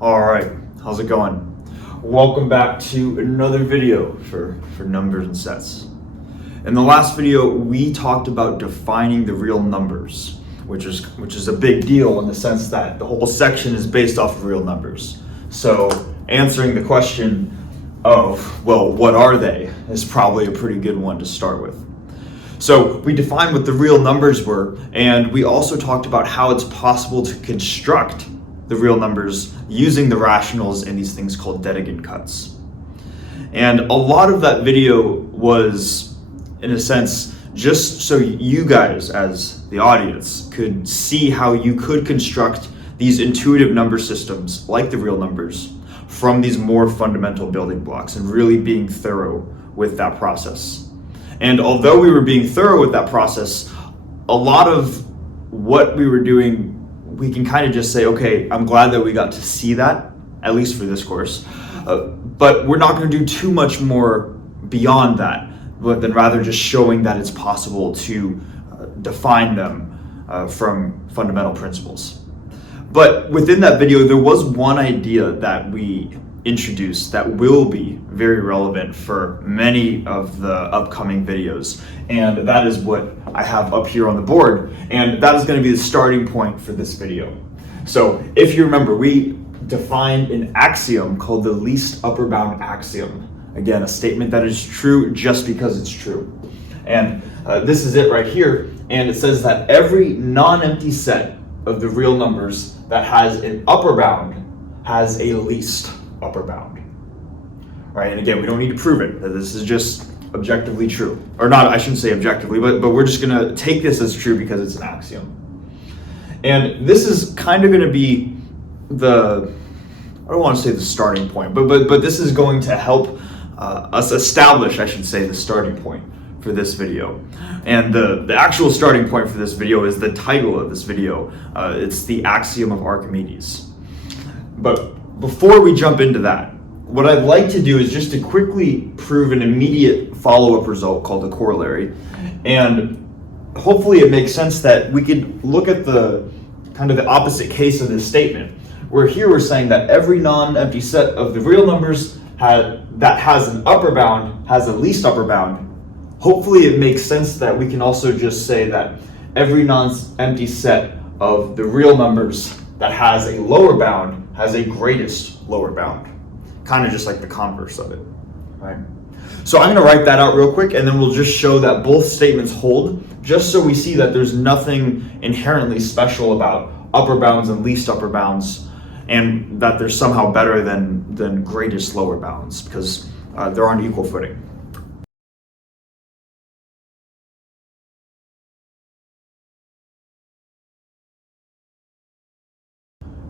All right, how's it going? Welcome back to another video for numbers and sets. In the last video, we talked about defining the real numbers, which is a big deal in the sense that the whole section is based off of real numbers. So answering the question of, well, what are they, is probably a pretty good one to start with. So we defined what the real numbers were, and we also talked about how it's possible to construct the real numbers using the rationals in these things called Dedekind cuts. And a lot of that video was, in a sense, just so you guys as the audience could see how you could construct these intuitive number systems like the real numbers from these more fundamental building blocks and really being thorough with that process. And although we were being thorough with that process, a lot of what we were doing, we can kind of just say, okay, I'm glad that we got to see that, at least for this course, but we're not going to do too much more beyond that, but then rather just showing that it's possible to define them from fundamental principles. But within that video, there was one idea that we introduced that will be very relevant for many of the upcoming videos, and that is what I have up here on the board, and that is going to be the starting point for this video. So if you remember, we defined an axiom called the least upper bound axiom. Again, a statement that is true just because it's true. And this is it right here, and it says that every non-empty set of the real numbers that has an upper bound has a least upper bound. Right, and again, we don't need to prove it. This is just objectively true. Or not, I shouldn't say objectively, but we're just gonna take this as true because it's an axiom. And this is kind of gonna be the, I don't want to say the starting point, but this is going to help us establish, I should say, the starting point for this video. And the actual starting point for this video is the title of this video. It's the Axiom of Archimedes. But before we jump into that, what I'd like to do is just to quickly prove an immediate follow-up result called the corollary. And hopefully it makes sense that we could look at the kind of the opposite case of this statement, where here we're saying that every non-empty set of the real numbers that has an upper bound has a least upper bound. Hopefully it makes sense that we can also just say that every non-empty set of the real numbers that has a lower bound has a greatest lower bound. Kind of just like the converse of it, right? So I'm gonna write that out real quick, and then we'll just show that both statements hold, just so we see that there's nothing inherently special about upper bounds and least upper bounds, and that they're somehow better than greatest lower bounds, because they're on equal footing.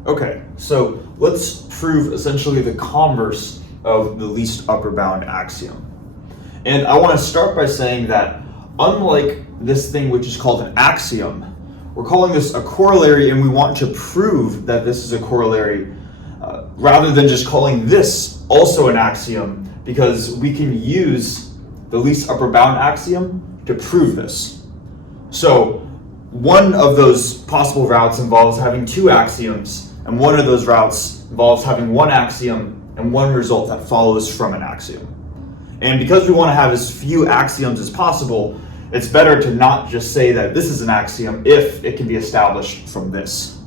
Okay, so let's prove essentially the converse of the least upper bound axiom. And I want to start by saying that unlike this thing which is called an axiom, we're calling this a corollary, and we want to prove that this is a corollary rather than just calling this also an axiom, because we can use the least upper bound axiom to prove this. So one of those possible routes involves having two axioms, and one of those routes involves having one axiom and one result that follows from an axiom. And because we want to have as few axioms as possible, it's better to not just say that this is an axiom if it can be established from this.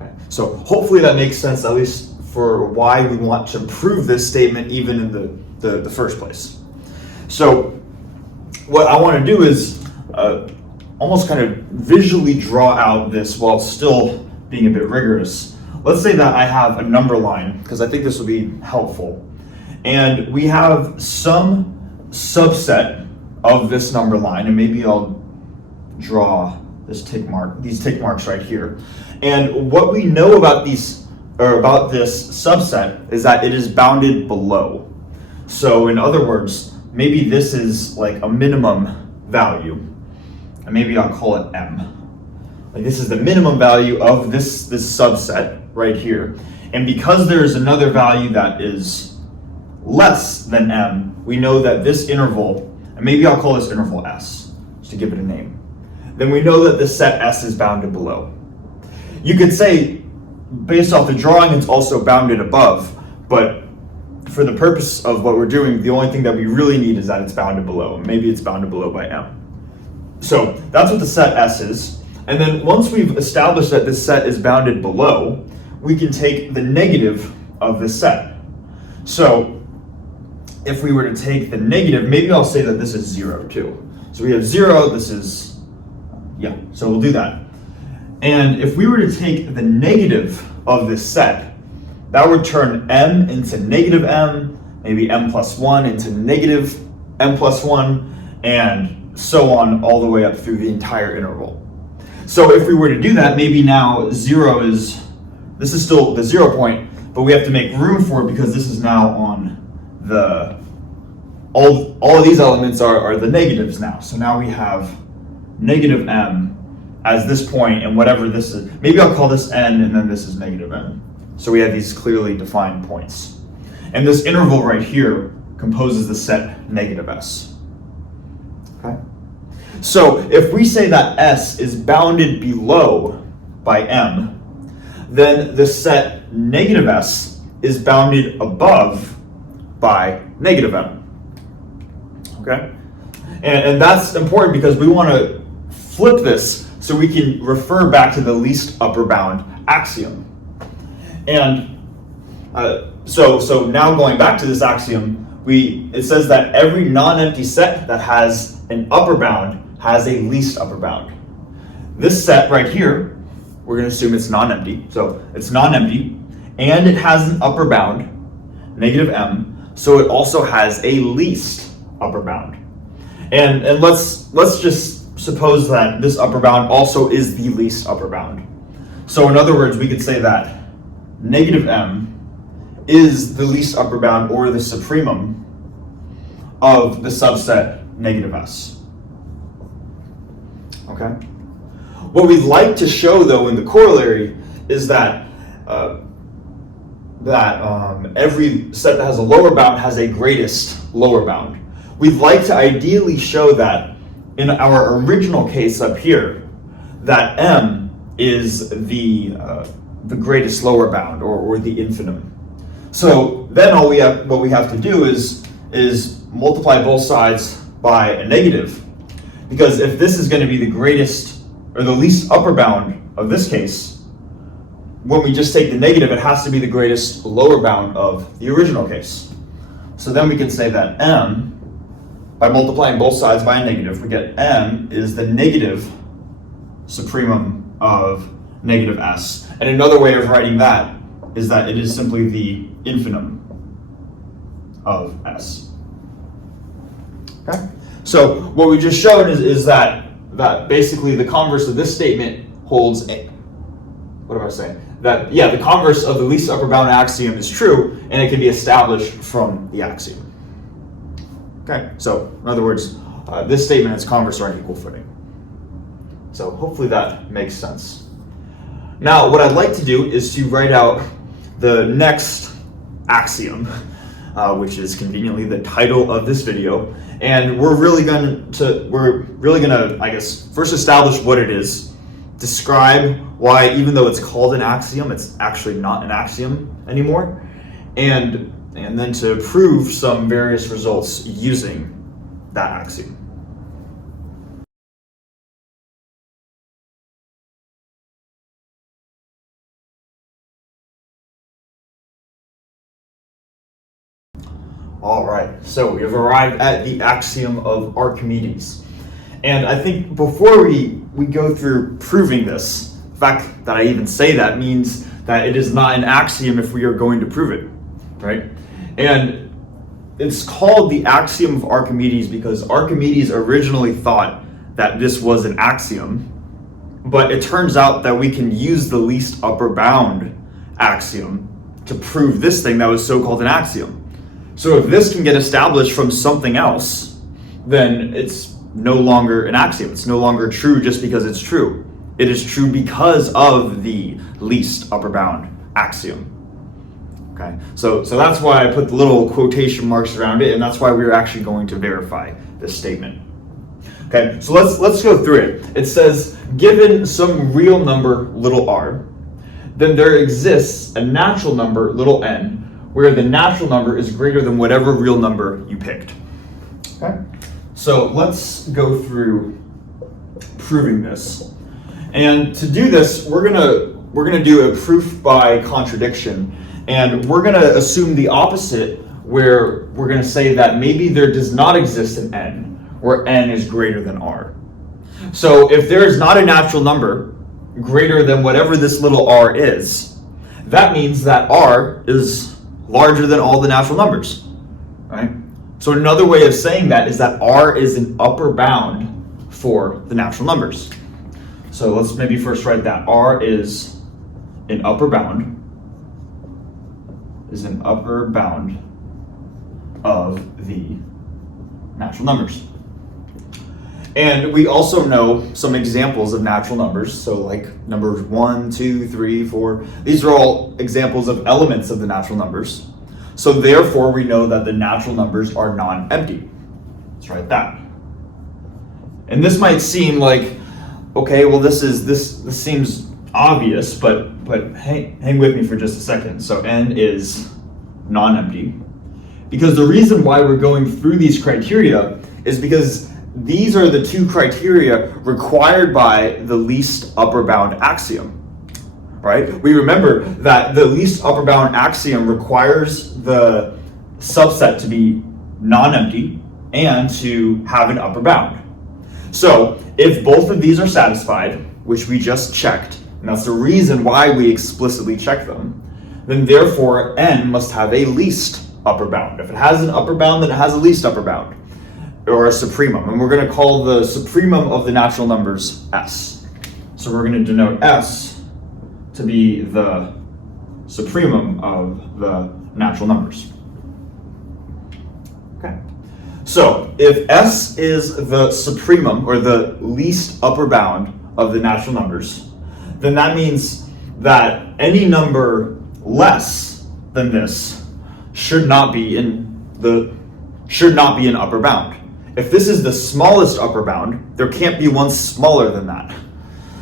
Okay. So hopefully that makes sense, at least for why we want to prove this statement even in the first place. So what I want to do is almost kind of visually draw out this while still being a bit rigorous. Let's say that I have a number line, because I think this will be helpful. And we have some subset of this number line, and maybe I'll draw these tick marks right here. And what we know about this subset is that it is bounded below. So in other words, maybe this is like a minimum value, and maybe I'll call it M. Like this is the minimum value of this subset right here. And because there's another value that is less than M, we know that this interval, and maybe I'll call this interval S, just to give it a name, then we know that the set S is bounded below. You could say based off the drawing, it's also bounded above, but for the purpose of what we're doing, the only thing that we really need is that it's bounded below. Maybe it's bounded below by M. So that's what the set S is. And then once we've established that this set is bounded below, we can take the negative of this set. So if we were to take the negative, maybe I'll say that this is 0 too. So we have 0, this is, so we'll do that. And if we were to take the negative of this set, that would turn M into negative M, maybe M plus 1 into negative M plus 1, and so on all the way up through the entire interval. So if we were to do that, maybe now this is still the 0 point, but we have to make room for it because this is now on all of these elements are the negatives now. So now we have negative M as this point, and whatever this is, maybe I'll call this N, and then this is negative N. So we have these clearly defined points. And this interval right here composes the set negative S. Okay? So if we say that S is bounded below by M, then the set negative S is bounded above by negative M. Okay? And that's important because we want to flip this so we can refer back to the least upper bound axiom. And so now going back to this axiom, it says that every non-empty set that has an upper bound has a least upper bound. This set right here, we're going to assume it's non-empty. So it's non-empty, and it has an upper bound, negative M, so it also has a least upper bound. And let's just suppose that this upper bound also is the least upper bound. So in other words, we could say that negative M is the least upper bound or the supremum of the subset negative S. Okay? What we'd like to show though in the corollary is that every set that has a lower bound has a greatest lower bound. We'd like to ideally show that in our original case up here, that M is the greatest lower bound or the infimum. So then what we have to do is multiply both sides by a negative, because if this is going to be the greatest or the least upper bound of this case, when we just take the negative, it has to be the greatest lower bound of the original case. So then we can say that M, by multiplying both sides by a negative, we get M is the negative supremum of negative S. And another way of writing that is that it is simply the infimum of S. Okay? So what we just showed is that basically the converse of this statement holds what am I saying? That, the converse of the least upper bound axiom is true, and it can be established from the axiom. Okay, so in other words, this statement and its converse are on equal footing. So hopefully that makes sense. Now, what I'd like to do is to write out the next axiom, which is conveniently the title of this video, and we're really gonna, I guess, first establish what it is, describe why, even though it's called an axiom, it's actually not an axiom anymore, and then to prove some various results using that axiom. All right, so we have arrived at the axiom of Archimedes. And I think before we go through proving this, the fact that I even say that means that it is not an axiom if we are going to prove it, right? And it's called the axiom of Archimedes because Archimedes originally thought that this was an axiom, but it turns out that we can use the least upper bound axiom to prove this thing that was so-called an axiom. So if this can get established from something else, then it's no longer an axiom. It's no longer true just because it's true. It is true because of the least upper bound axiom. Okay, so that's why I put the little quotation marks around it, and that's why we're actually going to verify this statement. Okay, so let's go through it. It says, given some real number little r, then there exists a natural number, little n, where the natural number is greater than whatever real number you picked. Okay? So let's go through proving this. And to do this, we're gonna do a proof by contradiction, and we're gonna assume the opposite, where we're gonna say that maybe there does not exist an n, where n is greater than r. So if there is not a natural number greater than whatever this little r is, that means that r is larger than all the natural numbers, right? So another way of saying that is that r is an upper bound for the natural numbers. So let's maybe first write that r is an upper bound, of the natural numbers. And we also know some examples of natural numbers. So like numbers 1, 2, 3, 4. These are all examples of elements of the natural numbers. So therefore we know that the natural numbers are non-empty. Let's write that. And this might seem like, okay, well this seems obvious, but hang with me for just a second. So n is non-empty. Because the reason why we're going through these criteria is because these are the two criteria required by the least upper bound axiom, right? We remember that the least upper bound axiom requires the subset to be non-empty and to have an upper bound. So if both of these are satisfied, which we just checked, and that's the reason why we explicitly check them, then therefore n must have a least upper bound. If it has an upper bound, then it has a least upper bound, or a supremum. And we're going to call the supremum of the natural numbers s. So we're going to denote s to be the supremum of the natural numbers. Okay. So if s is the supremum, or the least upper bound of the natural numbers, then that means that any number less than this should not be an upper bound. If this is the smallest upper bound, there can't be one smaller than that.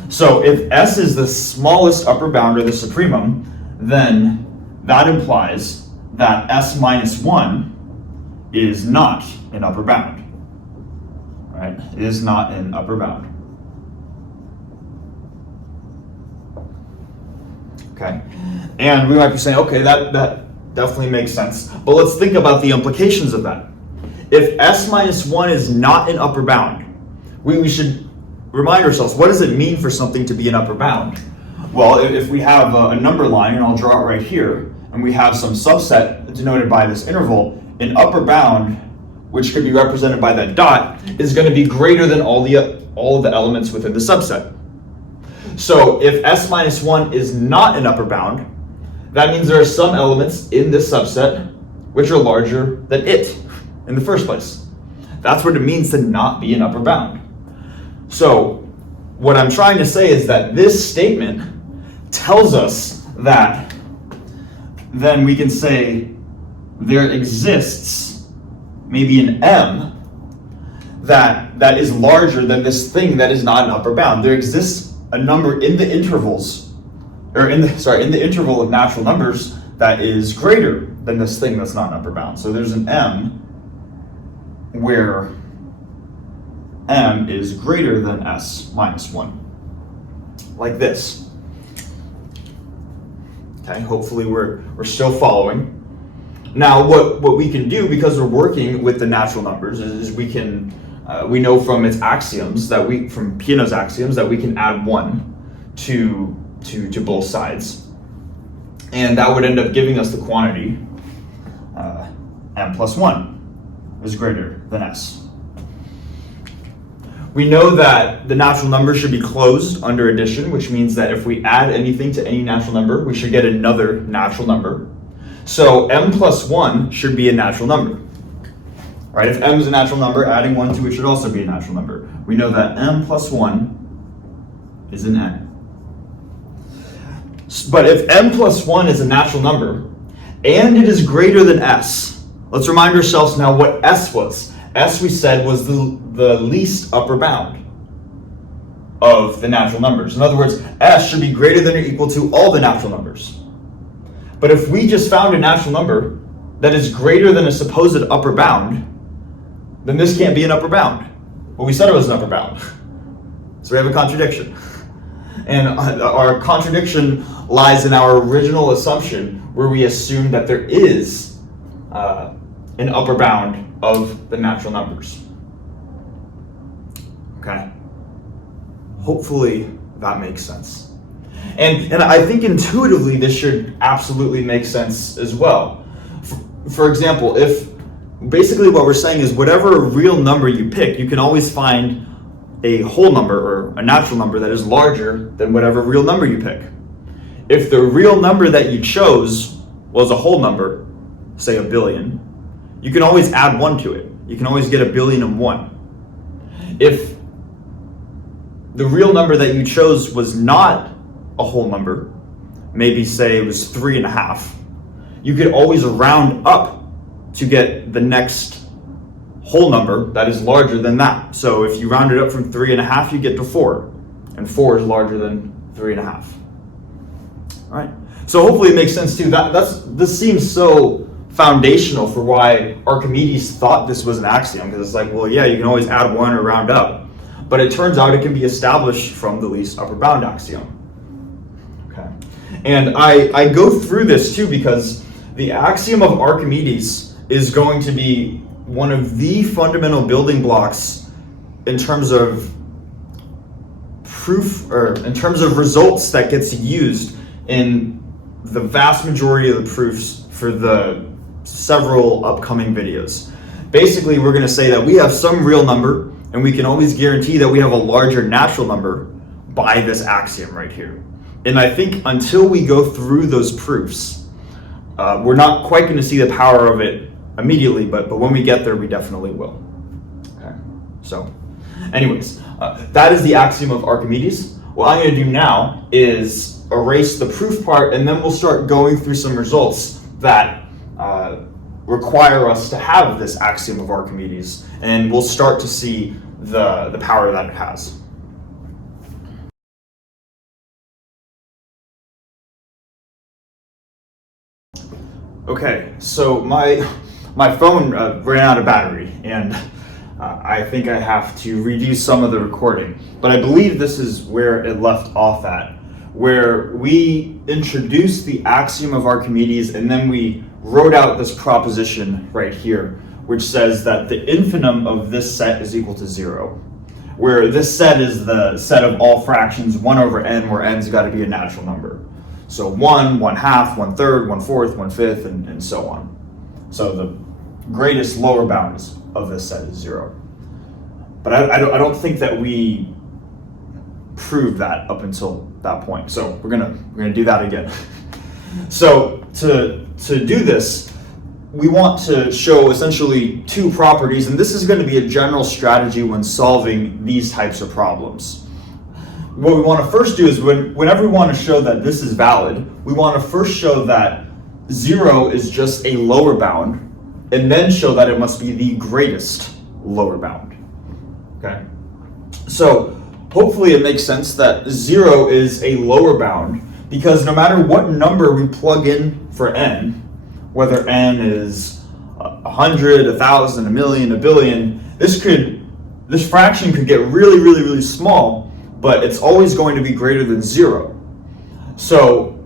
So if s is the smallest upper bound, or the supremum, then that implies that s minus 1 is not an upper bound. Right? It is not an upper bound. Okay. And we might be saying, okay, that definitely makes sense. But let's think about the implications of that. If s minus 1 is not an upper bound, we should remind ourselves, what does it mean for something to be an upper bound? Well, if we have a number line, and I'll draw it right here, and we have some subset denoted by this interval, an upper bound, which could be represented by that dot, is going to be greater than all of the elements within the subset. So if s minus 1 is not an upper bound, that means there are some elements in this subset which are larger than it in the first place. That's what it means to not be an upper bound. So what I'm trying to say is that this statement tells us that then we can say there exists maybe an m that is larger than this thing that is not an upper bound. There exists a number in the intervals, or in the interval of natural numbers that is greater than this thing that's not an upper bound. So there's an m where m is greater than s minus 1, like this. Okay, hopefully we're still following. Now what we can do, because we're working with the natural numbers, is we know from its axioms from Peano's axioms that we can add 1 to both sides, and that would end up giving us the quantity m plus 1 is greater than s. We know that the natural number should be closed under addition, which means that if we add anything to any natural number, we should get another natural number. So m plus 1 should be a natural number. Right? If m is a natural number, adding 1 to it should also be a natural number. We know that m plus 1 is an n. But if m plus 1 is a natural number, and it is greater than s, let's remind ourselves now what s was. S, we said, was the least upper bound. of the natural numbers. In other words, s should be greater than or equal to all the natural numbers. But if we just found a natural number that is greater than a supposed upper bound, then this can't be an upper bound. Well, we said it was an upper bound. So we have a contradiction. And our contradiction lies in our original assumption, where we assume that there is an upper bound of the natural numbers. Okay? Hopefully that makes sense. And I think intuitively this should absolutely make sense as well. For example, if basically what we're saying is whatever real number you pick, you can always find a whole number or a natural number that is larger than whatever real number you pick. If the real number that you chose was a whole number, say a billion, you can always add 1 to it. You can always get 1,000,001. If the real number that you chose was not a whole number, maybe say it was 3.5, you could always round up to get the next whole number that is larger than that. So if you round it up from 3.5, you get to 4, and 4 is larger than 3.5. All right. So hopefully it makes sense too. This seems so foundational for why Archimedes thought this was an axiom, because it's like, well, yeah, you can always add 1 or round up, but it turns out it can be established from the least upper bound axiom. Okay. And I go through this too because the axiom of Archimedes is going to be one of the fundamental building blocks in terms of proof, or in terms of results that gets used in the vast majority of the proofs for the several upcoming videos. Basically, we're going to say that we have some real number, and we can always guarantee that we have a larger natural number by this axiom right here. And I think until we go through those proofs, we're not quite going to see the power of it immediately, but when we get there, we definitely will. Okay. So, anyways, that is the axiom of Archimedes. What I'm going to do now is erase the proof part, and then we'll start going through some results that require us to have this axiom of Archimedes, and we'll start to see the power that it has. Okay, so my phone ran out of battery, and I think I have to redo some of the recording, but I believe this is where it left off at, where we introduced the axiom of Archimedes, and then we wrote out this proposition right here, which says that the infimum of this set is equal to 0, where this set is the set of all fractions 1 over n, where n's got to be a natural number. So 1, 1/2, 1/3, 1/4, 1/5, and so on. So the greatest lower bound of this set is 0. But I don't think that we proved that up until that point. So we're gonna do that again. So to do this, we want to show essentially 2 properties, and this is going to be a general strategy when solving these types of problems. What we want to first do is whenever we want to show that this is valid, we want to first show that 0 is just a lower bound, and then show that it must be the greatest lower bound. Okay? So hopefully it makes sense that 0 is a lower bound, because no matter what number we plug in for n, whether n is 100, 1,000, 1,000,000, 1,000,000,000, this fraction could get really, really, really small, but it's always going to be greater than 0. So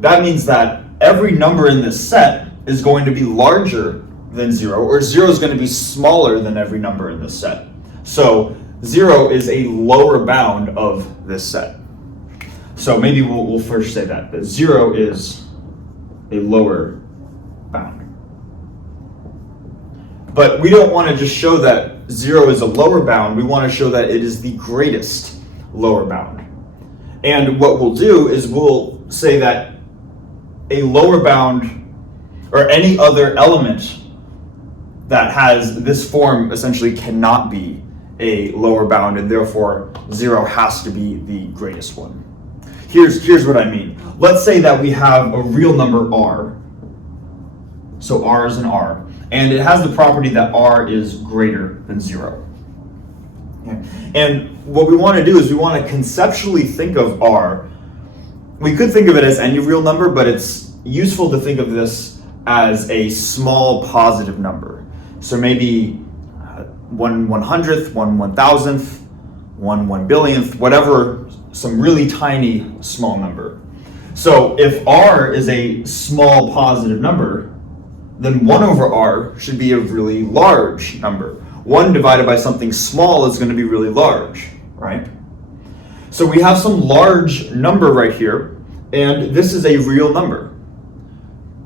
that means that every number in this set is going to be larger than 0, or 0 is going to be smaller than every number in this set. So 0 is a lower bound of this set. So maybe we'll first say that 0 is a lower bound. But we don't want to just show that 0 is a lower bound, we want to show that it is the greatest lower bound. And what we'll do is we'll say that a lower bound, or any other element that has this form, essentially cannot be a lower bound, and therefore 0 has to be the greatest one. Here's what I mean. Let's say that we have a real number r. So r is an r, and it has the property that r is greater than 0. Okay. And what we want to do is we want to conceptually think of R. We could think of it as any real number, but it's useful to think of this as a small positive number. So maybe 1/100th, 1/1000th, 1/1,000,000th, whatever, some really tiny small number. So if R is a small positive number, then 1 over R should be a really large number. 1 divided by something small is going to be really large, right? So we have some large number right here, and this is a real number.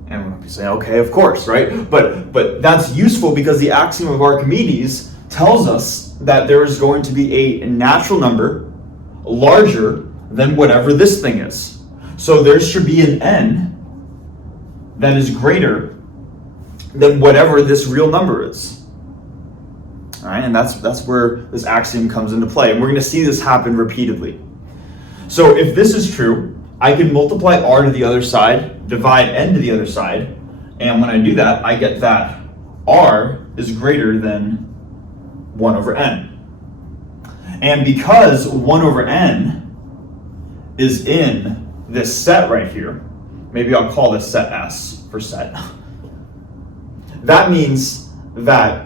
And we say, okay, of course, right? But that's useful because the axiom of Archimedes tells us that there is going to be a natural number larger than whatever this thing is. So there should be an n that is greater than whatever this real number is. All right, and that's where this axiom comes into play. And we're going to see this happen repeatedly. So if this is true, I can multiply r to the other side, divide n to the other side, and when I do that, I get that r is greater than 1 over n. And because 1 over n is in this set right here, maybe I'll call this set S for set, that means that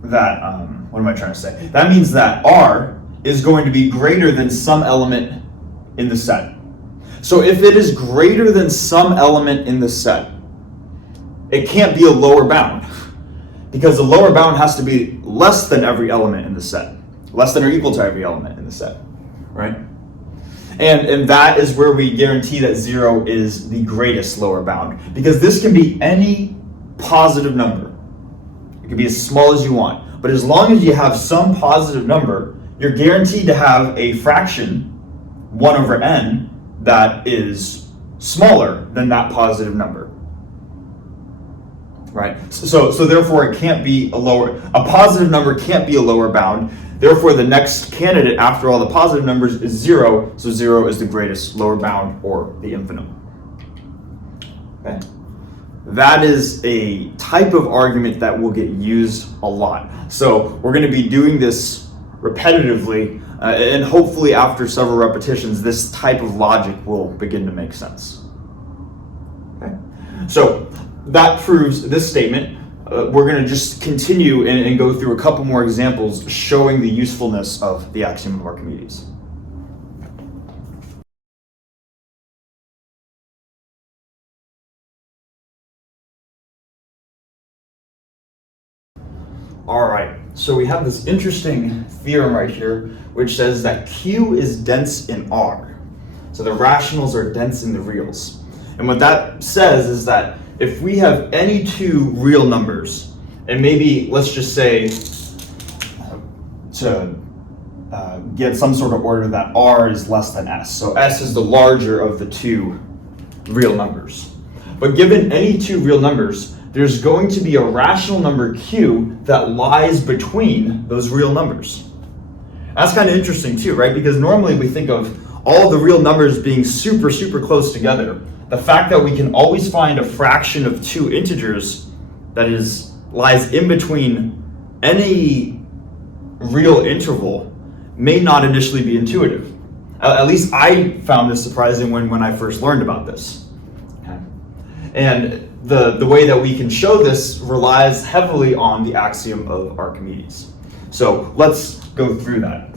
what am I trying to say? That means that r is going to be greater than some element in the set. So if it is greater than some element in the set, it can't be a lower bound, because the lower bound has to be less than every element in the set, less than or equal to every element in the set, right? And that is where we guarantee that 0 is the greatest lower bound, because this can be any positive number. It can be as small as you want, but as long as you have some positive number, you're guaranteed to have a fraction, 1 over n, that is smaller than that positive number, right? So therefore it can't be a positive number can't be a lower bound. Therefore the next candidate after all the positive numbers is 0, so 0 is the greatest lower bound, or the infinite. Okay. That is a type of argument that will get used a lot. So we're going to be doing this repetitively, and hopefully after several repetitions, this type of logic will begin to make sense. Okay. So that proves this statement. We're going to just continue and go through a couple more examples showing the usefulness of the axiom of Archimedes. All right, so we have this interesting theorem right here, which says that Q is dense in R. So the rationals are dense in the reals. And what that says is that if we have any two real numbers, and maybe let's just say to get some sort of order that R is less than S. So S is the larger of the two real numbers. But given any two real numbers, there's going to be a rational number Q that lies between those real numbers. That's kind of interesting too, right? Because normally we think of all the real numbers being super, super close together. The fact that we can always find a fraction of two integers that lies in between any real interval may not initially be intuitive. At least I found this surprising when I first learned about this. Okay. And the way that we can show this relies heavily on the axiom of Archimedes. So let's go through that.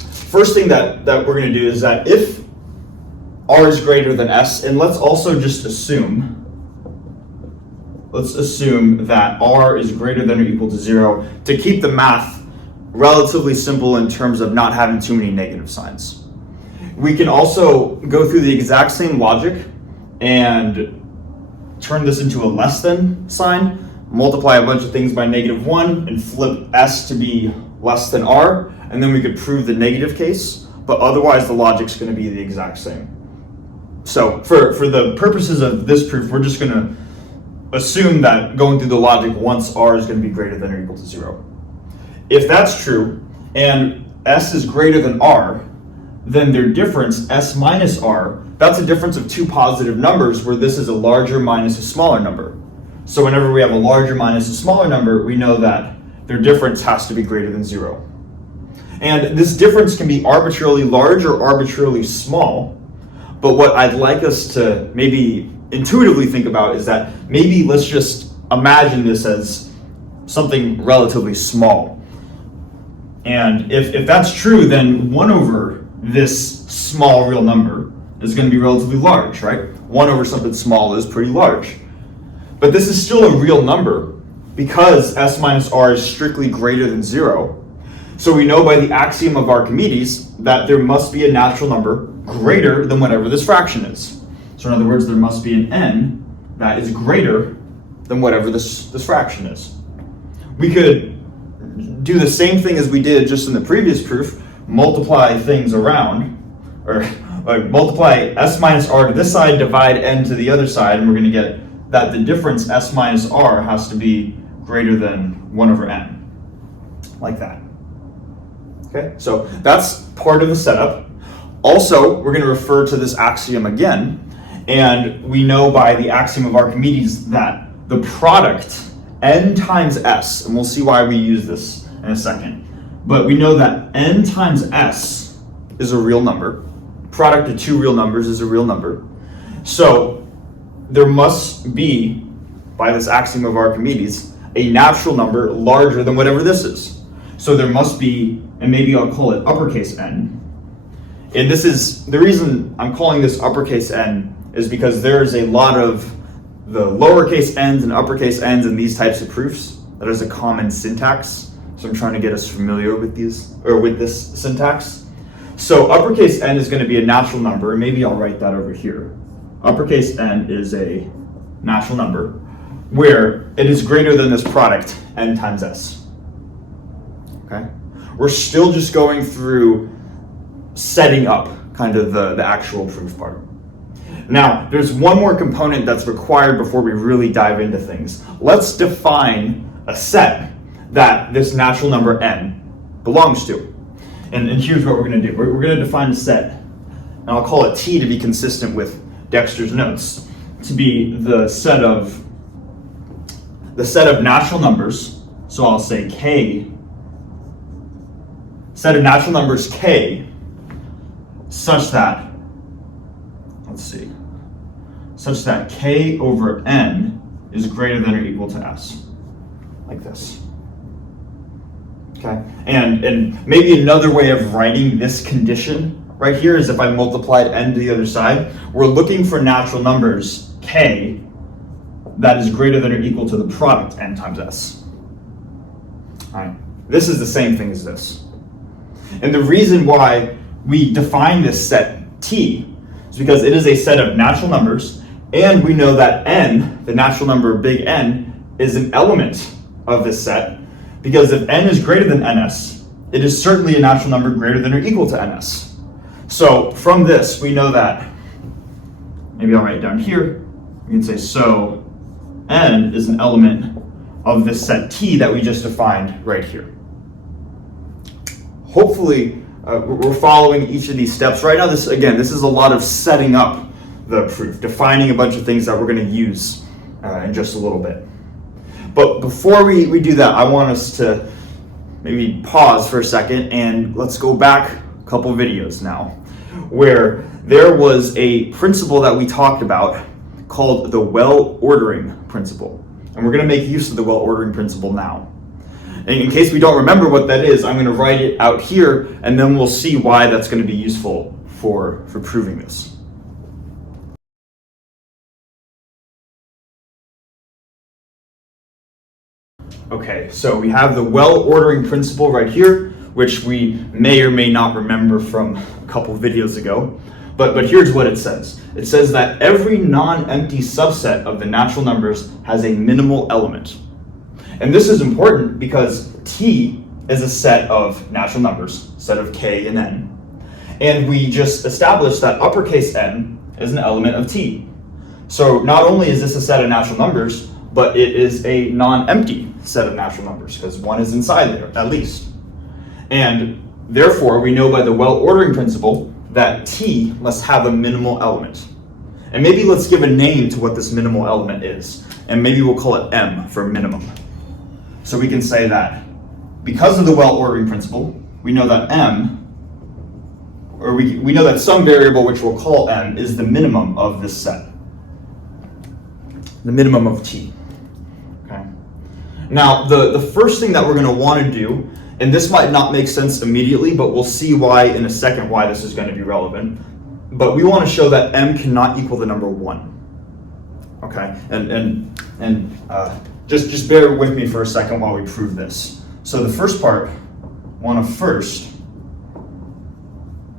First thing that we're going to do is that if R is greater than S, and let's also just assume that R is greater than or equal to 0 to keep the math relatively simple in terms of not having too many negative signs. We can also go through the exact same logic and turn this into a less than sign, multiply a bunch of things by -1 and flip S to be less than R, and then we could prove the negative case, but otherwise the logic's going to be the exact same. So for the purposes of this proof, we're just going to assume that going through the logic once R is going to be greater than or equal to 0. If that's true, and S is greater than R, then their difference, S minus R, that's a difference of two positive numbers where this is a larger minus a smaller number. So whenever we have a larger minus a smaller number, we know that their difference has to be greater than 0. And this difference can be arbitrarily large or arbitrarily small, but what I'd like us to maybe intuitively think about is that maybe let's just imagine this as something relatively small. And if that's true, then 1 over this small real number is going to be relatively large, right? 1 over something small is pretty large. But this is still a real number because s minus r is strictly greater than 0. So we know by the axiom of Archimedes that there must be a natural number greater than whatever this fraction is. So in other words, there must be an n that is greater than whatever this fraction is. We could do the same thing as we did just in the previous proof, multiply things around, or multiply s minus r to this side, divide n to the other side, and we're going to get that the difference s minus r has to be greater than 1 over n, like that. Okay, so that's part of the setup. Also, we're going to refer to this axiom again, and we know by the axiom of Archimedes that the product n times s, and we'll see why we use this in a second, but we know that n times s is a real number. Product of 2 real numbers is a real number. So there must be, by this axiom of Archimedes, a natural number larger than whatever this is. So there must be, and maybe I'll call it uppercase n. And this is, the reason I'm calling this uppercase n is because there's a lot of the lowercase n's and uppercase n's in these types of proofs. That is a common syntax. So I'm trying to get us familiar with these, or with this syntax. So uppercase n is going to be a natural number, and maybe I'll write that over here. Uppercase n is a natural number where it is greater than this product, n times s. Okay? We're still just going through setting up kind of the actual proof part. Now, there's one more component that's required before we really dive into things. Let's define a set that this natural number n belongs to. And here's what we're going to do. We're going to define a set, and I'll call it T to be consistent with Dexter's notes, to be the set of natural numbers. So I'll say k, set of natural numbers k, such that, such that k over n is greater than or equal to s, like this. Okay, and maybe another way of writing this condition right here is if I multiplied n to the other side, we're looking for natural numbers k that is greater than or equal to the product n times s. All right, this is the same thing as this. And the reason why we define this set T is because it is a set of natural numbers, and we know that n, the natural number big N, is an element of this set, because if n is greater than ns, it is certainly a natural number greater than or equal to ns. So from this, we know that, maybe I'll write it down here, we can say, so n is an element of this set T that we just defined right here. Hopefully, we're following each of these steps. Right now, this is a lot of setting up the proof, defining a bunch of things that we're going to use in just a little bit. But before we do that, I want us to maybe pause for a second and let's go back a couple videos now, where there was a principle that we talked about called the well-ordering principle. And we're going to make use of the well-ordering principle now. And in case we don't remember what that is, I'm going to write it out here, and then we'll see why that's going to be useful for proving this. Okay, so we have the well-ordering principle right here, which we may or may not remember from a couple videos ago. But here's what it says. It says that every non-empty subset of the natural numbers has a minimal element. And this is important because T is a set of natural numbers, set of k and n. And we just established that uppercase n is an element of T. So not only is this a set of natural numbers, but it is a non-empty set of natural numbers, because one is inside there, at least. And therefore, we know by the well-ordering principle that T must have a minimal element. And maybe let's give a name to what this minimal element is. And maybe we'll call it M for minimum. So we can say that because of the well-ordering principle, we know that we know that some variable, which we'll call m, is the minimum of this set. The minimum of t. Okay. Now, the first thing that we're going to want to do, and this might not make sense immediately, but we'll see why in a second why this is going to be relevant. But we want to show that m cannot equal the number 1. Okay, and just bear with me for a second while we prove this. So the first part, want to first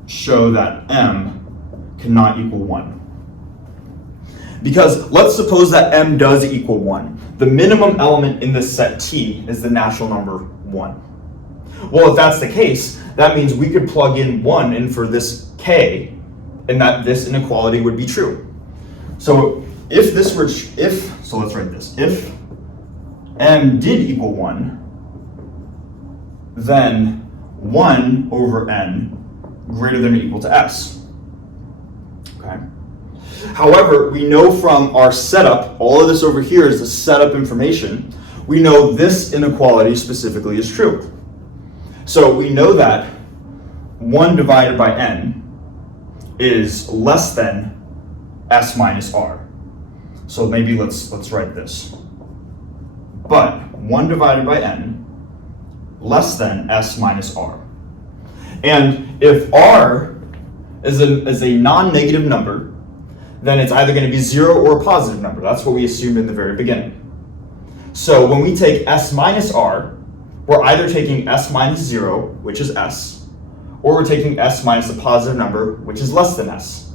show that m cannot equal 1. Because let's suppose that m does equal 1. The minimum element in this set T is the natural number 1. Well, if that's the case, that means we could plug in 1 in for this k, and that this inequality would be true. So if this were, so let's write this. If m did equal 1, then 1 over n greater than or equal to s. Okay. However, we know from our setup, all of this over here is the setup information, we know this inequality specifically is true. So we know that 1 divided by n is less than s minus r. So maybe let's write this. But 1 divided by n less than s minus r. And if r is a non-negative number, then it's either going to be 0 or a positive number. That's what we assumed in the very beginning. So when we take s minus r, we're either taking s minus 0, which is s, or we're taking s minus a positive number, which is less than s.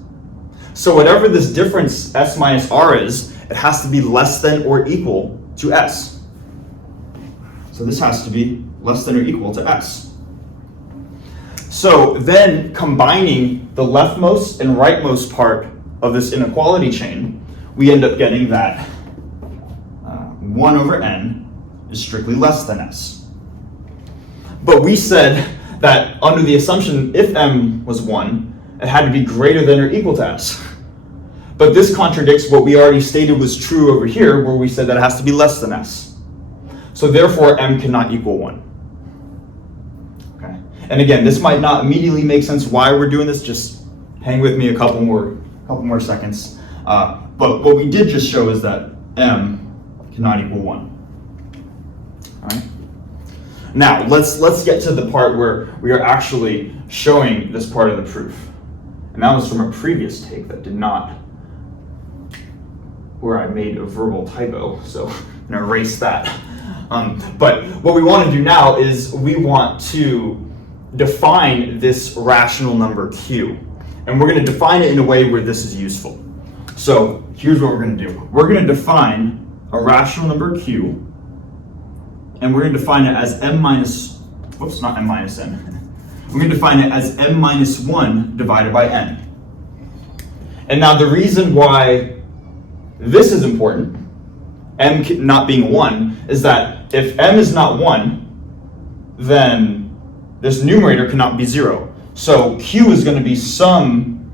So whatever this difference s minus r is, it has to be less than or equal to s. So this has to be less than or equal to s. So then combining the leftmost and rightmost part of this inequality chain, we end up getting that 1 over n is strictly less than s. But we said that under the assumption if m was 1, it had to be greater than or equal to s. But this contradicts what we already stated was true over here, where we said that it has to be less than s. So therefore, m cannot equal 1. Okay. And again, this might not immediately make sense why we're doing this. Just hang with me a couple more seconds. But what we did just show is that m cannot equal 1. All right. Now let's get to the part where we are actually showing this part of the proof. And that was from a previous take that did not, where I made a verbal typo, so I'm gonna erase that. But what we want to do now is we want to define this rational number q. And we're going to define it in a way where this is useful. So here's what we're going to do. We're going to define a rational number q, and we're going to define it as m minus, whoops, not m minus n. We're going to define it as m minus 1 divided by n. And now the reason why this is important, m not being 1, is that if m is not 1, then this numerator cannot be 0. So q is going to be some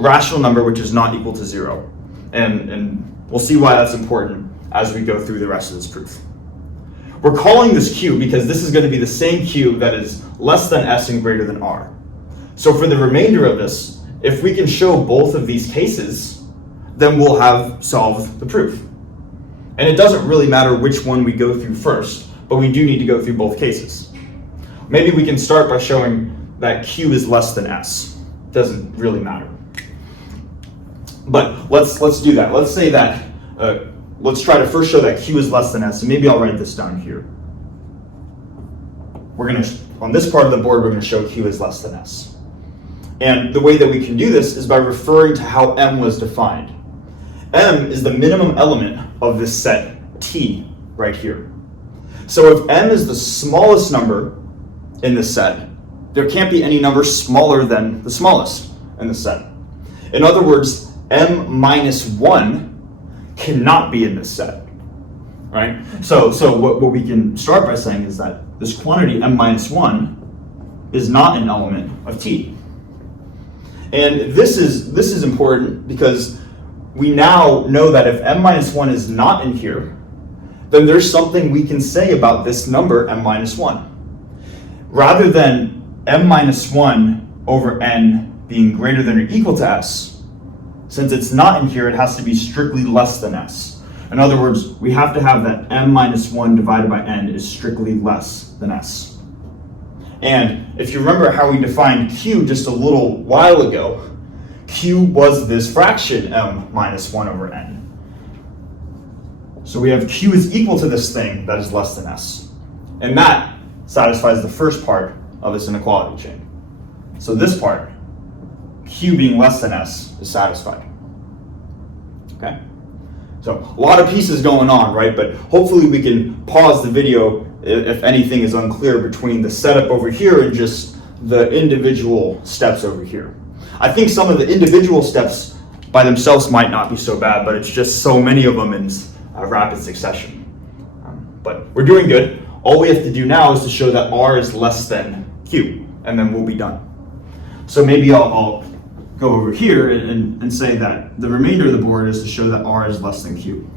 rational number which is not equal to 0. And we'll see why that's important as we go through the rest of this proof. We're calling this q because this is going to be the same q that is less than s and greater than r. So for the remainder of this, if we can show both of these cases, then we'll have solved the proof. And it doesn't really matter which one we go through first, but we do need to go through both cases. Maybe we can start by showing that q is less than s. Doesn't really matter. But let's do that. Let's say that, let's try to first show that q is less than s, and maybe I'll write this down here. We're going to, on this part of the board, we're going to show q is less than s. And the way that we can do this is by referring to how m was defined. M is the minimum element of this set T right here. So if m is the smallest number in this set, there can't be any number smaller than the smallest in the set. In other words, m minus 1 cannot be in this set, right? So what we can start by saying is that this quantity m minus 1 is not an element of T. And this is important because we now know that if m minus 1 is not in here, then there's something we can say about this number, m minus 1. Rather than m minus 1 over n being greater than or equal to s, since it's not in here, it has to be strictly less than s. In other words, we have to have that m minus 1 divided by n is strictly less than s. And if you remember how we defined q just a little while ago, q was this fraction m minus 1 over n. So we have q is equal to this thing that is less than s. And that satisfies the first part of this inequality chain. So this part, q being less than s, is satisfied. Okay? So a lot of pieces going on, right? But hopefully we can pause the video if anything is unclear between the setup over here and just the individual steps over here. I think some of the individual steps by themselves might not be so bad, but it's just so many of them in rapid succession. But we're doing good. All we have to do now is to show that r is less than q, and then we'll be done. So maybe I'll go over here and say that the remainder of the board is to show that r is less than q.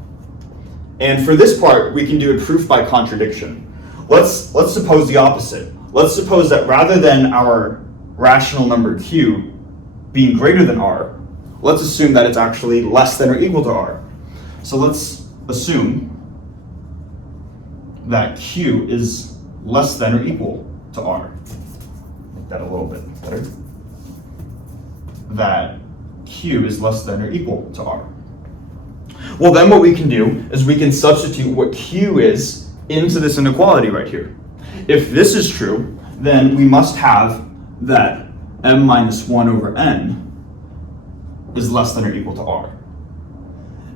And for this part, we can do a proof by contradiction. Let's suppose the opposite. Let's suppose that rather than our rational number q being greater than r, let's assume that it's actually less than or equal to r. So let's assume that q is less than or equal to r. Make that a little bit better. That q is less than or equal to r. Well, then what we can do is we can substitute what q is into this inequality right here. If this is true, then we must have that m minus 1 over n is less than or equal to r.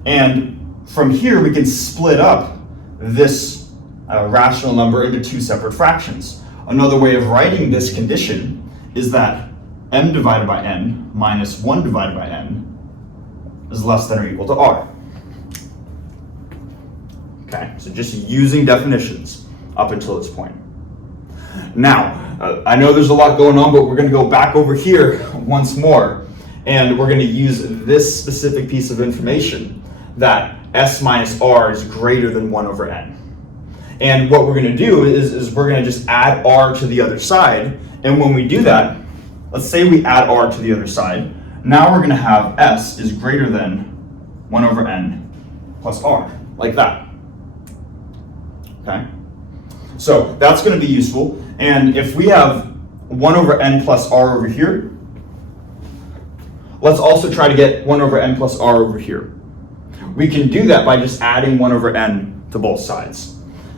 And from here, we can split up this rational number into two separate fractions. Another way of writing this condition is that m divided by n minus 1 divided by n is less than or equal to r. Okay, so just using definitions up until this point. Now, I know there's a lot going on, but we're going to go back over here once more, and we're going to use this specific piece of information that s minus r is greater than 1 over n. And what we're going to do is we're going to just add r to the other side, and when we do that, let's say we add r to the other side, now we're going to have s is greater than 1 over n plus r, like that. Okay? So that's going to be useful, and if we have 1 over n plus r over here, let's also try to get 1 over n plus r over here. We can do that by just adding 1 over n to both sides.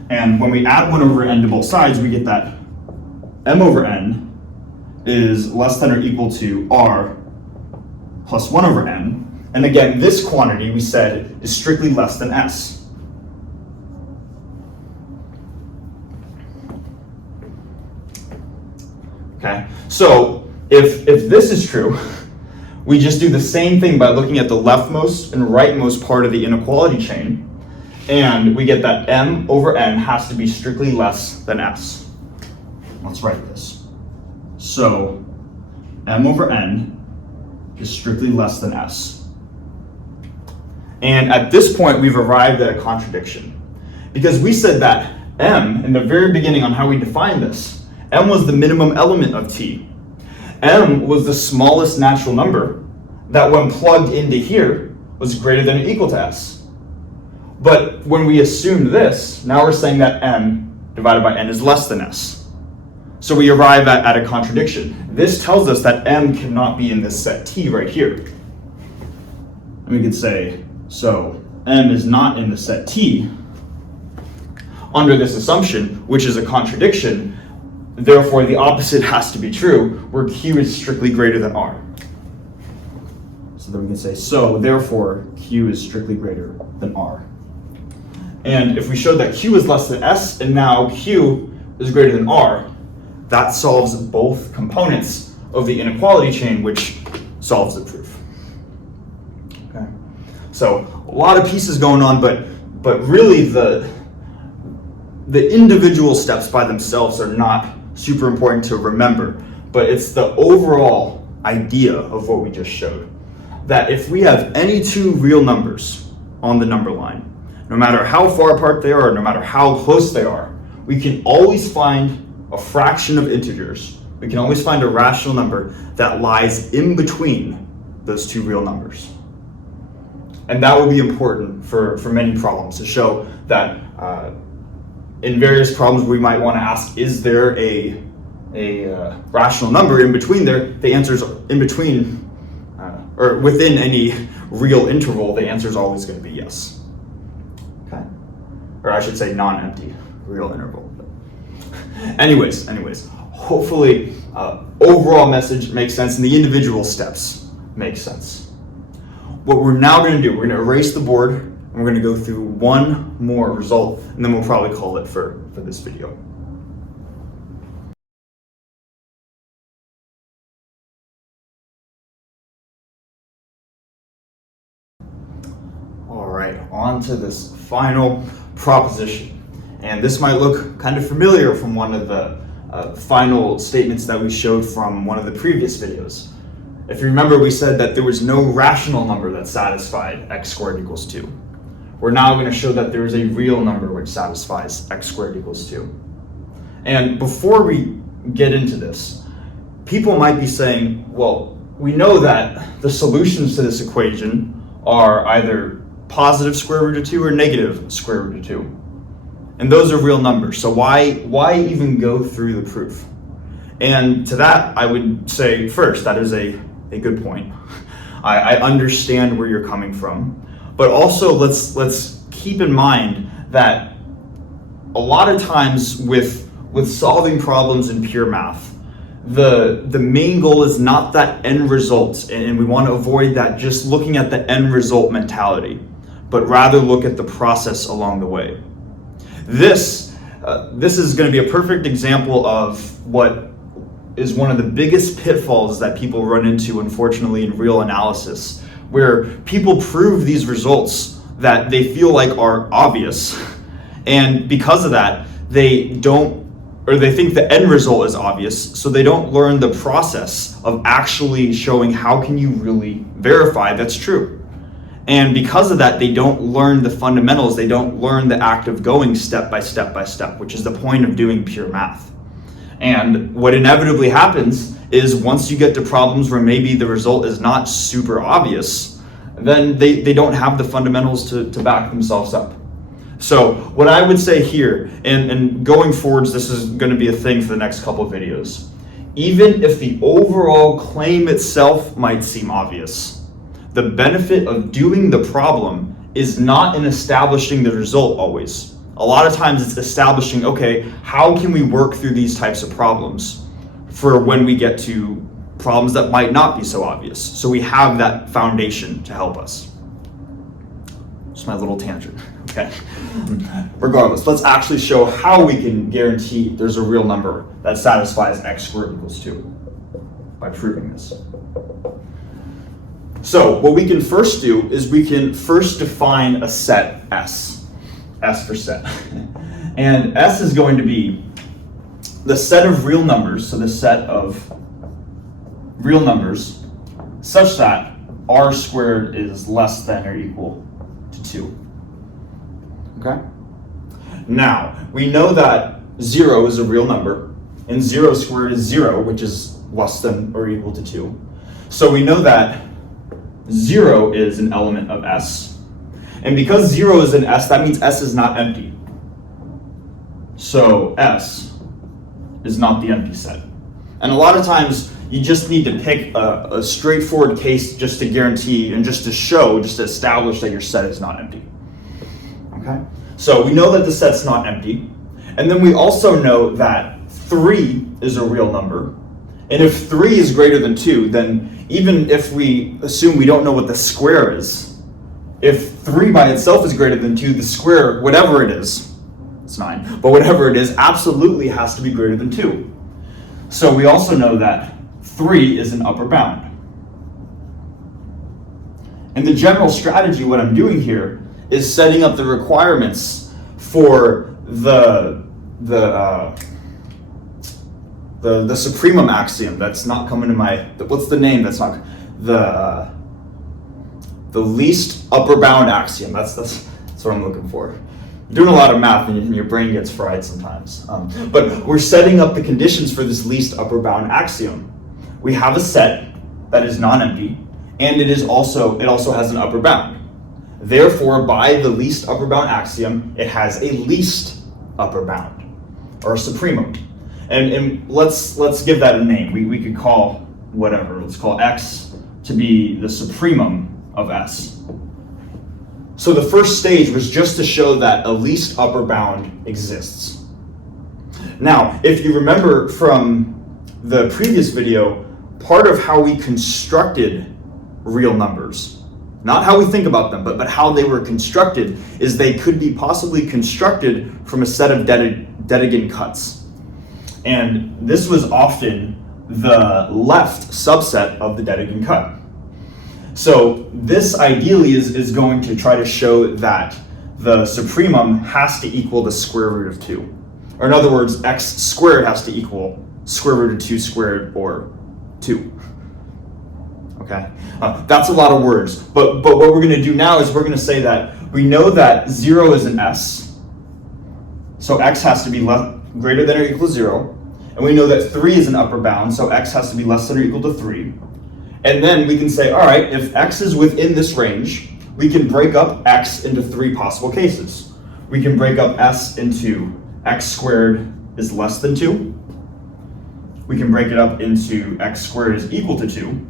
And when we add 1 over n to both sides, we get that m over n is less than or equal to r plus 1 over n. And again, this quantity we said is strictly less than s. Okay, so if this is true, we just do the same thing by looking at the leftmost and rightmost part of the inequality chain, and we get that m over n has to be strictly less than s. Let's write this. So m over n is strictly less than s. And at this point, we've arrived at a contradiction, because we said that m, in the very beginning on how we defined this, m was the minimum element of T. M was the smallest natural number that when plugged into here was greater than or equal to s. But when we assumed this, now we're saying that m divided by n is less than s. So we arrive at a contradiction. This tells us that m cannot be in this set T right here. And we could say, so m is not in the set T under this assumption, which is a contradiction. Therefore, the opposite has to be true, where q is strictly greater than r. So then we can say, so therefore, q is strictly greater than r. And if we showed that q is less than s, and now q is greater than r, that solves both components of the inequality chain, which solves the proof. Okay. So a lot of pieces going on, but really the individual steps by themselves are not super important to remember, but it's the overall idea of what we just showed. That if we have any two real numbers on the number line, no matter how far apart they are, no matter how close they are, we can always find a fraction of integers. We can always find a rational number that lies in between those two real numbers. And that will be important for many problems to show that in various problems we might want to ask, is there a rational number in between there? The answer is in between, or within any real interval, the answer is always going to be yes. Okay? Or I should say non-empty real interval. Anyways, hopefully overall message makes sense and the individual steps make sense. What we're now going to do, we're going to erase the board and we're going to go through one more result and then we'll probably call it for this video. All right, on to this final proposition. And this might look kind of familiar from one of the final statements that we showed from one of the previous videos. If you remember, we said that there was no rational number that satisfied x squared equals 2. We're now going to show that there is a real number which satisfies x squared equals 2. And before we get into this, people might be saying, well, we know that the solutions to this equation are either positive square root of 2 or negative square root of 2. And those are real numbers, so why even go through the proof? And to that, I would say, first, that is a good point. I understand where you're coming from, but also let's keep in mind that a lot of times with solving problems in pure math, the main goal is not that end result, and we want to avoid that just looking at the end result mentality, but rather look at the process along the way. This is going to be a perfect example of what is one of the biggest pitfalls that people run into, unfortunately, in real analysis, where people prove these results that they feel like are obvious, and because of that, they think the end result is obvious, so they don't learn the process of actually showing how can you really verify that's true. And because of that, they don't learn the fundamentals, they don't learn the act of going step by step by step, which is the point of doing pure math. And what inevitably happens is once you get to problems where maybe the result is not super obvious, then they don't have the fundamentals to back themselves up. So what I would say here, and going forwards, this is going to be a thing for the next couple of videos, even if the overall claim itself might seem obvious, the benefit of doing the problem is not in establishing the result always. A lot of times it's establishing, okay, how can we work through these types of problems for when we get to problems that might not be so obvious. So we have that foundation to help us. Just my little tangent, okay? Regardless, let's actually show how we can guarantee there's a real number that satisfies x squared equals 2 by proving this. So what we can first do is we can first define a set S for set. And S is going to be the set of real numbers, so the set of real numbers such that r squared is less than or equal to 2. Okay? Now, we know that 0 is a real number, and 0 squared is 0, which is less than or equal to 2. So we know that 0 is an element of S. And because 0 is an S, that means S is not empty. So S is not the empty set. And a lot of times, you just need to pick a straightforward case just to guarantee and just to show, just to establish that your set is not empty. Okay? So we know that the set's not empty. And then we also know that 3 is a real number. And if 3 is greater than 2, then even if we assume we don't know what the square is, if 3 by itself is greater than 2, the square, whatever it is, it's 9, but whatever it is, absolutely has to be greater than 2. So we also know that 3 is an upper bound. And the general strategy, what I'm doing here, is setting up the requirements for the supremum axiom. That's not coming to my, what's the name? That's not, the least upper bound axiom. That's That's what I'm looking for. Doing a lot of math and your brain gets fried sometimes. But we're setting up the conditions for this least upper bound axiom. We have a set that is non-empty, and it also has an upper bound. Therefore, by the least upper bound axiom, it has a least upper bound, or a supremum. And let's give that a name. We could call whatever. Let's call X to be the supremum of S. So the first stage was just to show that a least upper bound exists. Now, if you remember from the previous video, part of how we constructed real numbers, not how we think about them, but how they were constructed, is they could be possibly constructed from a set of Dedekind cuts. And this was often the left subset of the Dedekind cut. So this ideally is going to try to show that the supremum has to equal the square root of 2. Or in other words, x squared has to equal square root of 2 squared, or 2. Okay, that's a lot of words. But what we're going to do now is we're going to say that we know that 0 is an S. So x has to be greater than or equal to 0. And we know that 3 is an upper bound, so x has to be less than or equal to 3. And then we can say, all right, if x is within this range, we can break up x into 3 possible cases. We can break up s into x squared is less than 2. We can break it up into x squared is equal to 2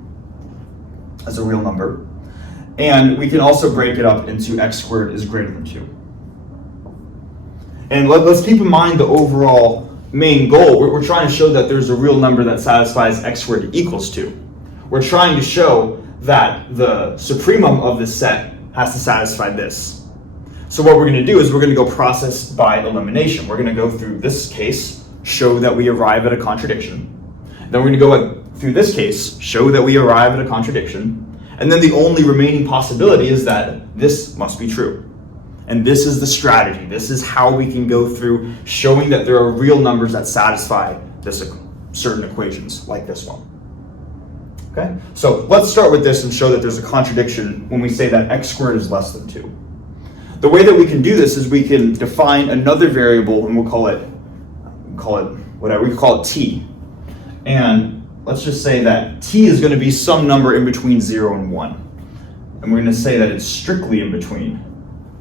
as a real number. And we can also break it up into x squared is greater than 2. And let's keep in mind the overall main goal. We're trying to show that there's a real number that satisfies x squared equals 2. We're trying to show that the supremum of this set has to satisfy this. So what we're going to do is we're going to go process by elimination. We're going to go through this case, show that we arrive at a contradiction. Then we're going to go through this case, show that we arrive at a contradiction. And then the only remaining possibility is that this must be true. And this is the strategy. This is how we can go through showing that there are real numbers that satisfy this certain equations, like this one. Okay, so let's start with this and show that there's a contradiction when we say that x squared is less than 2. The way that we can do this is we can define another variable, and we'll call it whatever, we call it t. And let's just say that t is going to be some number in between 0 and 1. And we're going to say that it's strictly in between.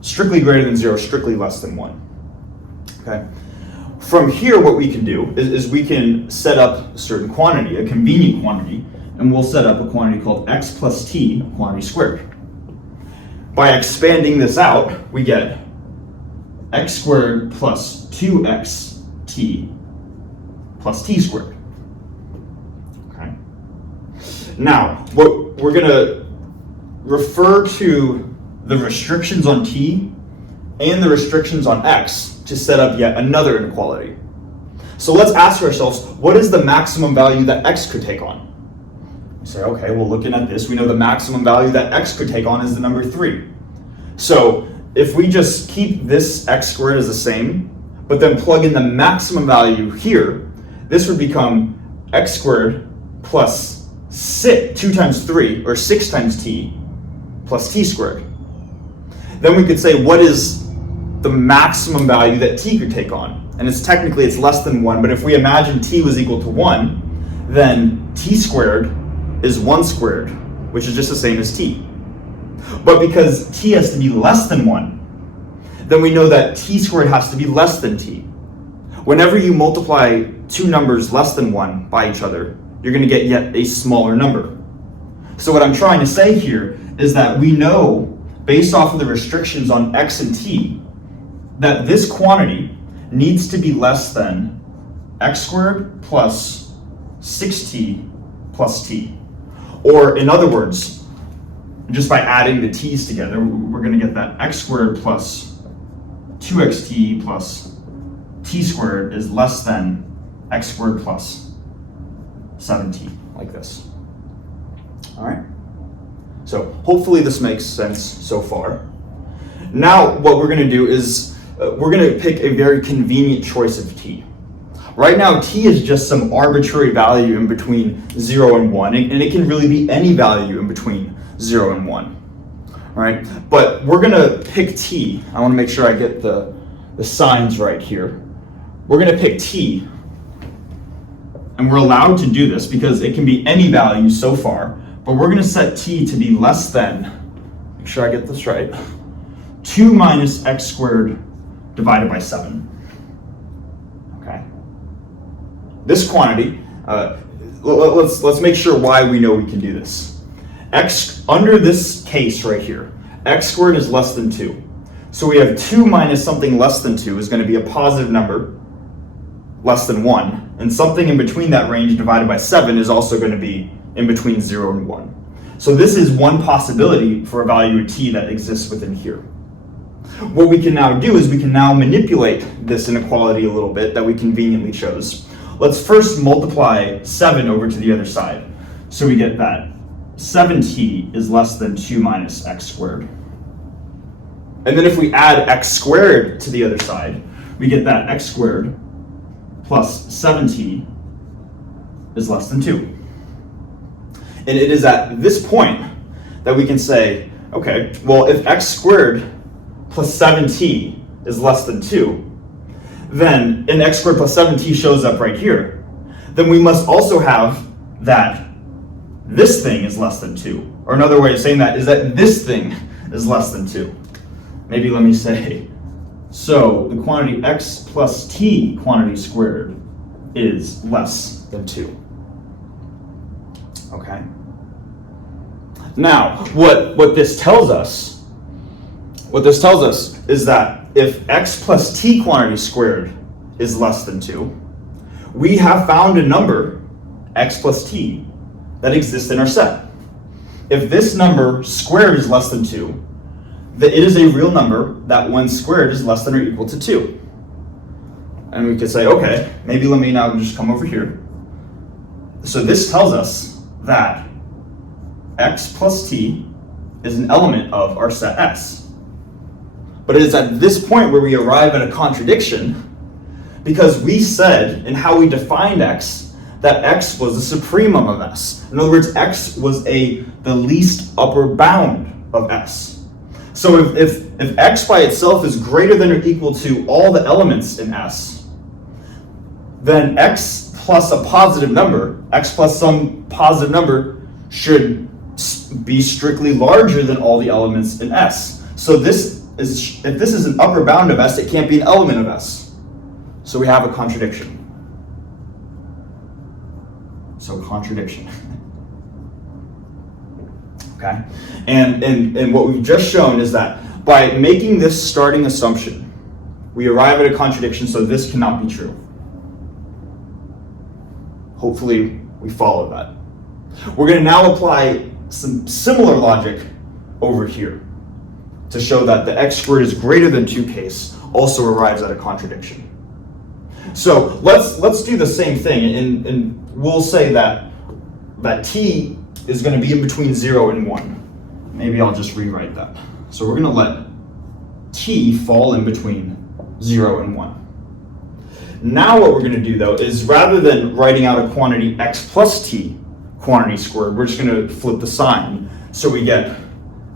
Strictly greater than 0, strictly less than 1. Okay. From here, what we can do is we can set up a certain quantity, a convenient quantity, and we'll set up a quantity called x plus t, quantity squared. By expanding this out, we get x squared plus 2xt plus t squared. Okay. Now, what we're going to refer to the restrictions on t and the restrictions on x to set up yet another inequality. So let's ask ourselves, what is the maximum value that x could take on? We say, okay, well, looking at this, we know the maximum value that x could take on is the number 3. So if we just keep this x squared as the same, but then plug in the maximum value here, this would become x squared plus 2 times 3, or 6 times t, plus t squared. Then we could say, what is the maximum value that t could take on? And it's less than 1, but if we imagine t was equal to 1, then t squared is 1 squared, which is just the same as t. But because t has to be less than 1, then we know that t squared has to be less than t. Whenever you multiply two numbers less than 1 by each other, you're going to get yet a smaller number. So what I'm trying to say here is that we know, based off of the restrictions on x and t, that this quantity needs to be less than x squared plus 6t plus t. Or in other words, just by adding the t's together, we're going to get that x squared plus 2xt plus t squared is less than x squared plus 7t, like this. All right? So hopefully this makes sense so far. Now what we're going to do is we're going to pick a very convenient choice of t. Right now t is just some arbitrary value in between 0 and 1, and it can really be any value in between 0 and 1. all right? But we're gonna pick t. I wanna make sure I get the signs right here. We're gonna pick t, and we're allowed to do this because it can be any value so far, but we're gonna set t to be less than, make sure I get this right, 2 minus x squared divided by 7, okay? This quantity, let's make sure why we know we can do this. Under this case right here, x squared is less than 2. So we have 2 minus something less than 2 is going to be a positive number, less than 1. And something in between that range divided by 7 is also going to be in between 0 and 1. So this is one possibility for a value of t that exists within here. What we can now do is we can now manipulate this inequality a little bit that we conveniently chose. Let's first multiply 7 over to the other side. So we get that 7t is less than 2 minus x squared. And then if we add x squared to the other side, we get that x squared plus 7t is less than 2. And it is at this point that we can say, okay, well, if x squared plus 7t is less than 2, then, and x squared plus 7t shows up right here, then we must also have that this thing is less than 2. Or another way of saying that is that this thing is less than 2. Maybe let me say, so the quantity x plus t quantity squared is less than 2. Okay? Now, what this tells us is that if x plus t quantity squared is less than 2, we have found a number, x plus t, that exists in our set. If this number squared is less than 2, that it is a real number that when squared is less than or equal to 2. And we could say, okay, maybe let me now just come over here. So this tells us that x plus t is an element of our set S. But it is at this point where we arrive at a contradiction, because we said in how we defined x that x was the supremum of S. In other words, x was the least upper bound of S. So if x by itself is greater than or equal to all the elements in S, then x plus a positive number, x plus some positive number, should be strictly larger than all the elements in S. So if this is an upper bound of S, it can't be an element of S. So we have a contradiction. So contradiction. Okay? And what we've just shown is that by making this starting assumption, we arrive at a contradiction, so this cannot be true. Hopefully we follow that. We're going to now apply some similar logic over here to show that the x squared is greater than 2 case also arrives at a contradiction. So let's do the same thing, and we'll say that t is going to be in between 0 and 1. Maybe I'll just rewrite that. So we're going to let t fall in between 0 and 1. Now what we're going to do, though, is rather than writing out a quantity x plus t quantity squared, we're just going to flip the sign. So we get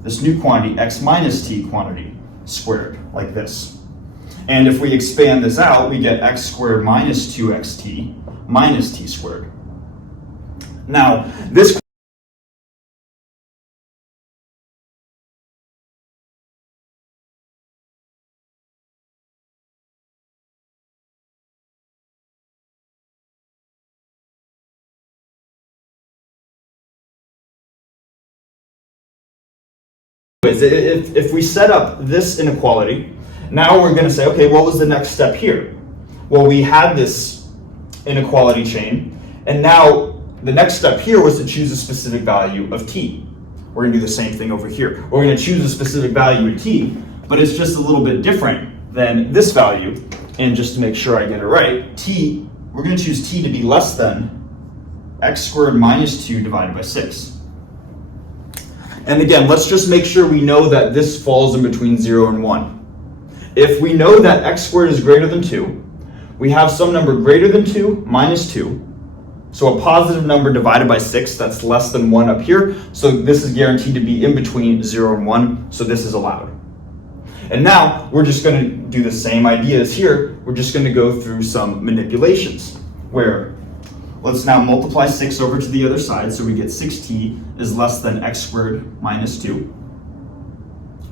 this new quantity x minus t quantity squared, like this. And if we expand this out, we get x squared minus 2xt minus t squared. Now, this if we set up this inequality, now we're going to say, okay, what was the next step here? Well, we had this inequality chain, and now the next step here was to choose a specific value of t. We're going to do the same thing over here. We're going to choose a specific value of t, but it's just a little bit different than this value. And just to make sure I get it right, we're going to choose t to be less than x squared minus 2 divided by 6. And again, let's just make sure we know that this falls in between 0 and 1. If we know that x squared is greater than 2, we have some number greater than 2 minus 2, So a positive number divided by 6, that's less than 1 up here. So this is guaranteed to be in between 0 and 1, so this is allowed. And now we're just going to do the same idea as here. We're just going to go through some manipulations where let's now multiply 6 over to the other side. So we get 6t is less than x squared minus 2.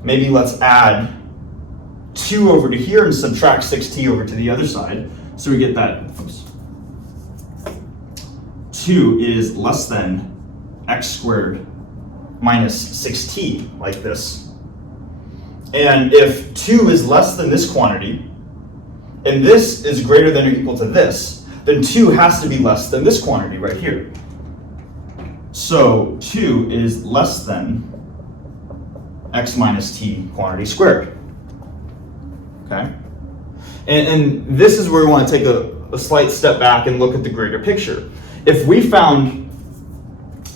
Maybe let's add 2 over to here and subtract 6t over to the other side. So we get that 2 is less than x squared minus 6t, like this. And if 2 is less than this quantity, and this is greater than or equal to this, then 2 has to be less than this quantity right here. So 2 is less than x minus t quantity squared. Okay? And this is where we want to take a slight step back and look at the greater picture. If we found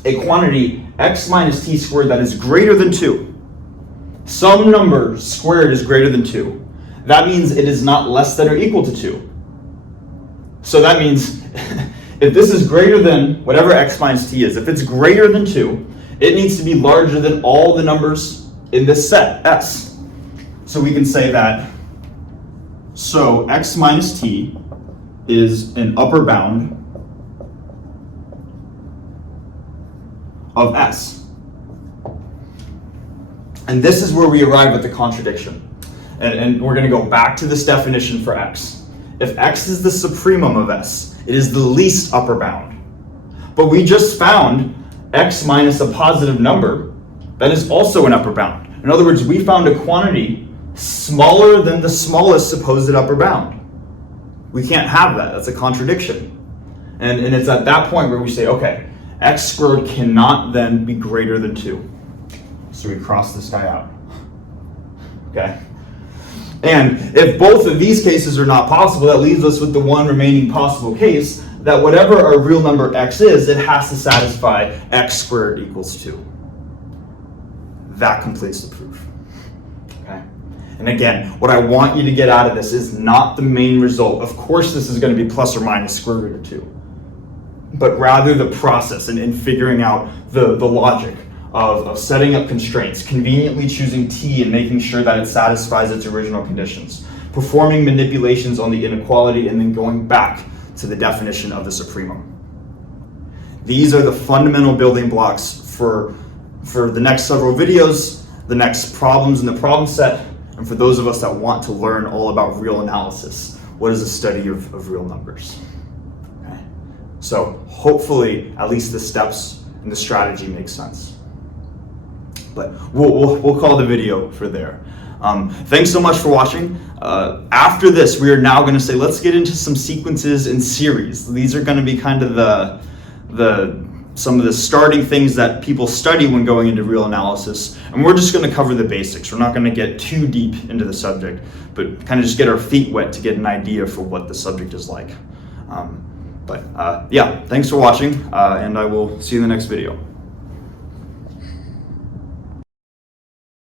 a quantity x minus t squared that is greater than 2, some number squared is greater than 2, that means it is not less than or equal to 2. So that means if this is greater than whatever x minus t is, if it's greater than 2, it needs to be larger than all the numbers in this set, s. So we can say that, so x minus t is an upper bound of s. And this is where we arrive at the contradiction. And we're going to go back to this definition for x. If x is the supremum of s, it is the least upper bound. But we just found x minus a positive number that is also an upper bound. In other words, we found a quantity smaller than the smallest supposed upper bound. We can't have that. That's a contradiction. And it's at that point where we say, okay, x squared cannot then be greater than 2. So we cross this guy out. Okay? And if both of these cases are not possible, that leaves us with the one remaining possible case that whatever our real number x is, it has to satisfy x squared equals 2. That completes the proof. Okay? And again, what I want you to get out of this is not the main result. Of course, this is going to be plus or minus square root of 2. But rather the process and figuring out the logic of setting up constraints, conveniently choosing t and making sure that it satisfies its original conditions, performing manipulations on the inequality, and then going back to the definition of the supremum. These are the fundamental building blocks for the next several videos, the next problems in the problem set, and for those of us that want to learn all about real analysis. What is the study of real numbers? Okay. So hopefully at least the steps and the strategy make sense. But we'll call the video for there. Thanks so much for watching. After this, we are now going to say, let's get into some sequences and series. These are going to be kind of some of the starting things that people study when going into real analysis. And we're just going to cover the basics. We're not going to get too deep into the subject, but kind of just get our feet wet to get an idea for what the subject is like. Yeah, thanks for watching, and I will see you in the next video.